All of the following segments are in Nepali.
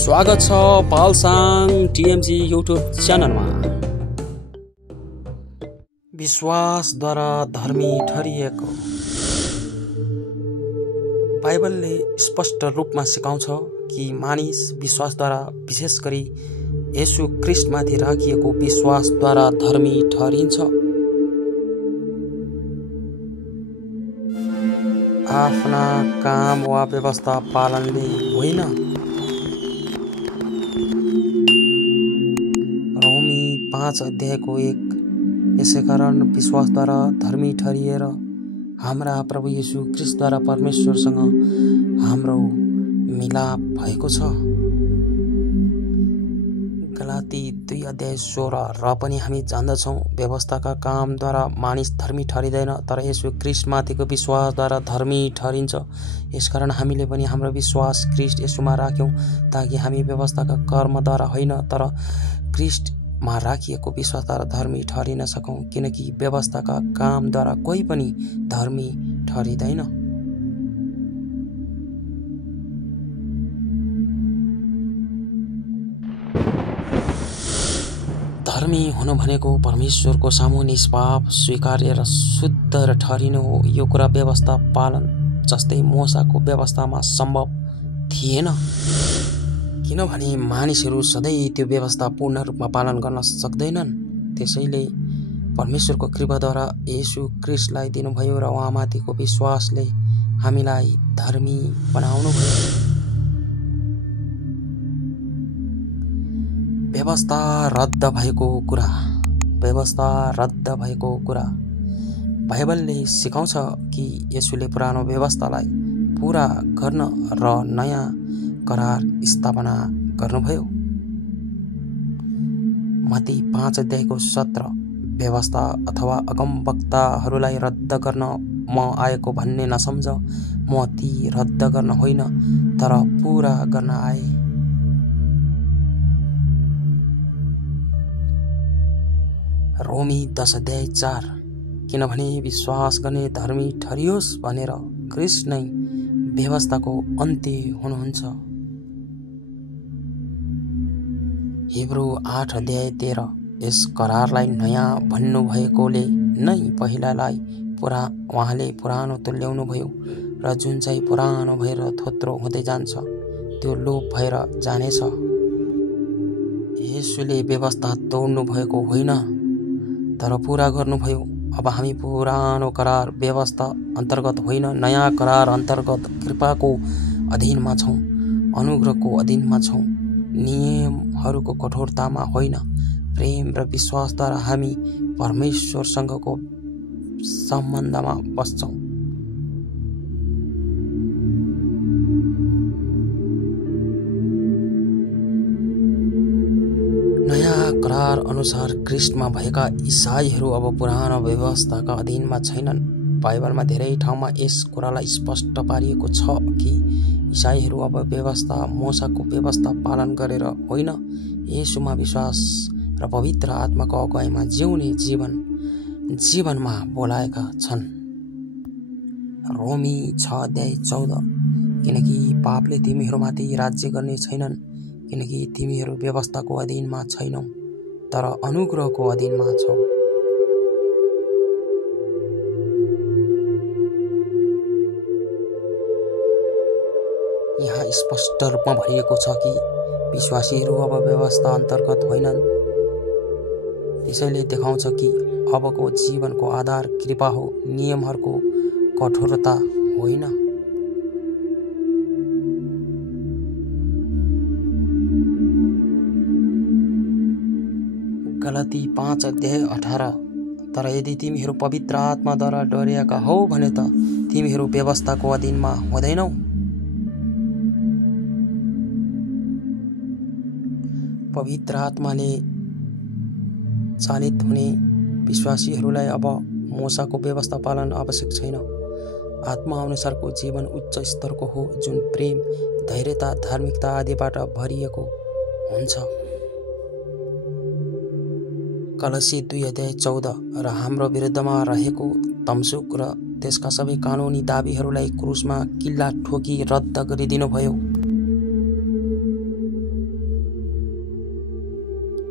स्वागत छ पालसाङ टिएमजी युट्युब च्यानलमा। विश्वासद्वारा धर्मी ठहरिएको बाइबलले स्पष्ट रूपमा सिकाउँछ कि मानिस विश्वासद्वारा, विशेष गरी येशू ख्रीष्टमाथि राखिएको विश्वासद्वारा धर्मी ठहरिन्छ। आफ्ना काम वा व्यवस्था पालनले होइन। रोमी 5 अध्यायको 1। यसैकारण विश्वासद्वारा धर्मी ठहरिएर हाम्रा प्रभु येशू ख्रीष्टद्वारा परमेश्वरसँग हाम्रो मिलाप भएको छ। गलाती 2 अध्याय 16। र पनि हामी जान्दछौँ व्यवस्थाका कामद्वारा मानिस धर्मी ठहरिँदैन, तर येशू ख्रीष्टमाथिको विश्वासद्वारा धर्मी ठहरिन्छ। यसकारण हामीले पनि हाम्रो विश्वास ख्रीष्ट येशूमा राख्यौँ, ताकि हामी व्यवस्थाका कर्मद्वारा होइन, तर ख्रीष्टमा राखिएको विश्वासद्वारा धर्मी ठहरिन सकौँ, किनकि व्यवस्थाका कामद्वारा कोही पनि धर्मी ठहरिँदैन। धर्मी हुनु भनेको परमेश्वरको सामु निष्पाप, स्वीकार्य र शुद्ध र ठहरिनु हो। यो कुरा व्यवस्था पालन जस्तै मोसाको व्यवस्थामा सम्भव थिएन, किनभने मानिसहरू सधैँ त्यो व्यवस्था पूर्ण रूपमा पालन गर्न सक्दैनन्। त्यसैले परमेश्वरको कृपाद्वारा येशू ख्रीष्टलाई दिनुभयो र उहाँमाथिको विश्वासले हामीलाई धर्मी बनाउनुभयो। व्यवस्था रद्द भएको कुरा बाइबलले सिकाउँछ कि येशूले पुरानो व्यवस्थालाई पूरा गर्न र नयाँ करार स्थापना गर्नुभयो। मत्ती 5 अध्यायको 17। व्यवस्था अथवा अगमवक्ताहरूलाई रद्द गर्न म आएको भन्ने नसम्झ, म ती रद्द गर्न होइन, तर पूरा गर्न आए। रोमी 10 अध्याय 4। किनभने विश्वास गर्ने धर्मी ठहरियोस् भनेर ख्रीष्ट नै व्यवस्थाको अन्त्य हुनुहुन्छ। हिब्रू 8 अध्याय 13। यस करारलाई नयाँ भन्नुभएकोले नै पहिलालाई उहाँले पुरानो तुल्याउनु भयो, र जुन चाहिँ पुरानो भएर थोत्रो हुँदै जान्छ त्यो लोप भएर जानेछ। येशूले व्यवस्था तोड्नु भएको होइन, तर पूरा गर्नुभयो। अब हामी पुरानो करार व्यवस्था अन्तर्गत होइन, नयाँ करार अन्तर्गत कृपाको अधीनमा छौँ, अनुग्रहको अधीनमा छौँ, नियमहरूको कठोरतामा होइन। प्रेम र विश्वासद्वारा हामी परमेश्वरसँगको सम्बन्धमा बस्छौँ। नयाँ करार अनुसार ख्रीष्टमा भएका इसाईहरू अब पुरानो व्यवस्थाका अधीनमा छैनन्। बाइबलमा धेरै ठाउँमा यस कुरालाई स्पष्ट पारिएको छ कि इसाईहरू अब मोसाको व्यवस्था पालन गरेर होइन, येशूमा विश्वास र पवित्र आत्माको अगुवाईमा जिउने जीवनमा बोलाएका छन्। रोमी 6 अध्याय 14। किनकि पापले तिमीहरूमाथि राज्य गर्ने छैनन्, किनकि तिमीहरू व्यवस्थाको अधीनमा छैनौ, तर अनुग्रहको अधीनमा छौ। यहाँ स्पष्ट रूपमा भनिएको छ कि विश्वासीहरू अब व्यवस्था अन्तर्गत होइनन्। त्यसैले देखाउँछ कि अबको जीवनको आधार कृपा हो, नियमहरूको कठोरता होइन। गलाती 5 अध्याय 18। तर यदि तिमीहरू पवित्र आत्माद्वारा डरिएका हौ भने त तिमीहरू व्यवस्थाको अधीनमा हुँदैनौ। पवित्र आत्माले चालित हुने विश्वासीहरूलाई अब मोसाको व्यवस्था पालन आवश्यक छैन। आत्मा अनुसारको जीवन उच्च स्तरको हो, जुन प्रेम, धैर्यता, धार्मिकता आदिबाट भरिएको हुन्छ। कलसी 2 अध्याय 14। र हाम्रो विरुद्धमा रहेको तमसुक र त्यसका सबै कानुनी दाबीहरूलाई क्रुसमा किल्ला ठोकी रद्द गरिदिनु भयो।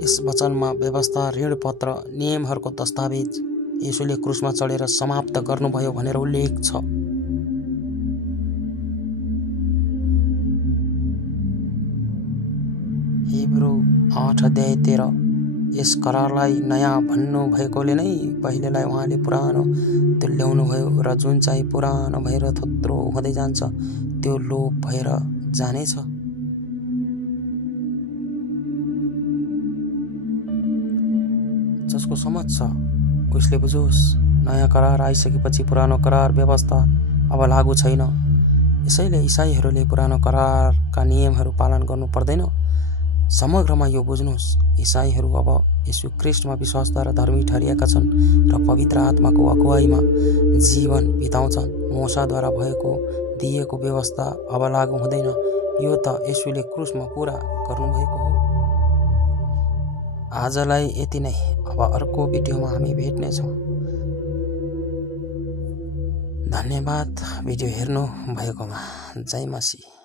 यस वचनमा व्यवस्था, ऋणपत्र, नियमहरूको दस्तावेज येशूले क्रुसमा चढेर समाप्त गर्नुभयो भनेर उल्लेख छ। हिब्रू 8:13 यस करारलाई नयाँ भन्नु भएकोले नै पहिलेलाई उहाँले पुरानो तुल्याउनुभयो र जुन चाहिँ पुरानो भएर थोत्रो हुँदै जान्छ त्यो लोप भएर जानेछ। जसको समझ छ उसले बुझोस्, नयाँ करार आइसकेपछि पुरानो करार व्यवस्था अब लागू छैन। यसैले इसाईहरूले पुरानो करारका नियमहरू पालन गर्नु पर्दैन। समग्रमा यो बुझ्नुहोस्, इसाईहरू अब येशू ख्रीष्टमा विश्वासद्वारा धर्मी ठहरिएका छन् र पवित्र आत्माको अगुवाईमा जीवन बिताउँछन्। मोसाद्वारा दिएको व्यवस्था अब लागू हुँदैन। यो त येशूले क्रुसमा पूरा गर्नुभएको हो। आजलाई यति नै। अब अर्को भिडियोमा हामी भेट्नेछौँ। धन्यवाद भिडियो हेर्नु भएकोमा। जय मसीह।